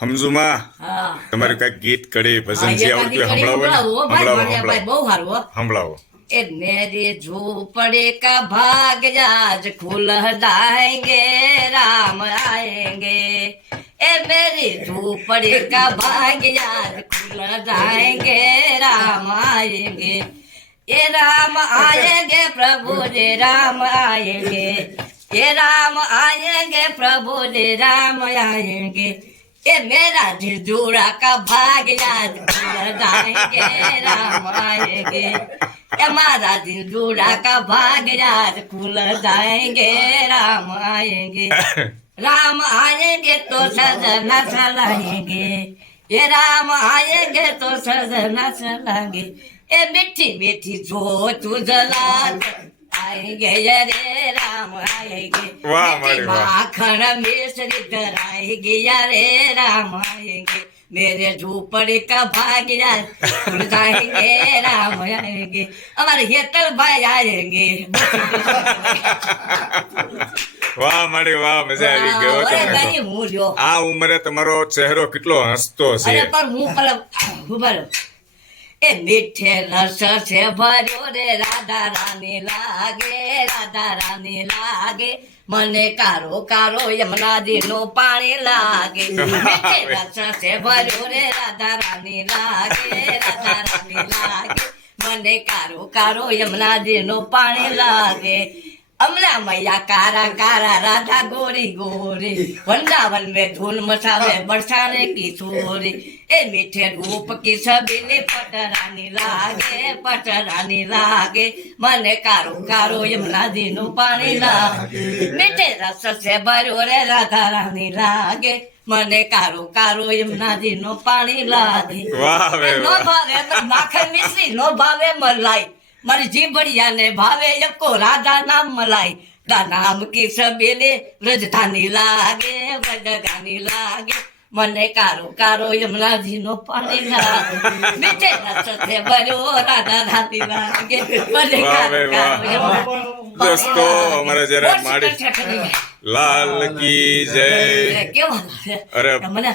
સમજુમાં હા તમારે કઈક ગીત કડી ભજન જે હા, આવડતું હોય એકાદી સંભળાવો ને. કડી સંભળાવો, સંભળાવો ભાઈ, ભાઈ, સંભળાવો બહુ સારું હો. સંભળાવો ए मेरे झोपड़े का भाग आज खुल जाएंगे राम आएंगे ए मेरी झोपड़े का भाग आज खुल जाएंगे राम आएंगे ये राम आएंगे प्रभु जी राम आएंगे ये राम आएंगे प्रभु जी राम आएंगे ये मेरा दिल जोड़ा का भाग आज खुल जाएंगे राम आएंगे ये हमारा दिल जोड़ा का भाग आज खुल जाएंगे राम आएंगे राम आएंगे तो सजना चलाएंगे ये राम आएंगे तो सजना चलाएंगे ये मीठी मीठी जो तू जला માખણ મિશ્રી ધરાઈ ગયા રે રામ આયેંગે મેરે ઝૂંપડી કા ભાગ્યા રામ આયેંગે અમારે હેતલભાઈ આયેંગે વાહ મારી વાહ મજા આવી ગયો આ ઉંમરે તમારો ચહેરો કેટલો હસતો છે. પણ હું પણ એ મીઠે રસ છે ભર્યો રે, રાધા રાની લાગે, રાધા રાની લાગે. મને કારો કારો યમુનાજી નું પાણી લાગે. મીઠે રસ છે ભર્યો રે, રાધા રાની લાગે, રાધા રાની લાગે. મને કારો કારો યમુનાજી નું પાણી લાગે. અમના મૈયા કારા કારા રાધા ગોરી ગોરી. વૃંદાવન મે ધૂલ મસાવે બરસાને કી છોરી એ મીઠે રૂપ કી સબીની પટરાની લાગે પટરાની લાગે. મને કારો કારો યમુનાજી નું પાણી લાગે. મીઠે રસ છે ભર્યો રે રાધા રાની લાગે. મને કારો કારો યમુનાજી નું પાણી લાગે. નો ભાવે માખણ મિશ્રી નો ભાવે મલાઈ. મારી જીભડિયા ને ભાવે એકો રાધા નામ મલાઈ દા નામ કી સબેલે વ્રજધાની લાગે વડગાની લાગે. મને કારો કારો યમુનાજી નો પાણી લાગે. નીચે રસ ભર્યો રાધા રાધી લાગે. મને કારો કારો દોસ્તો અમારે જરા માડી લાલ કી જય. અરે મને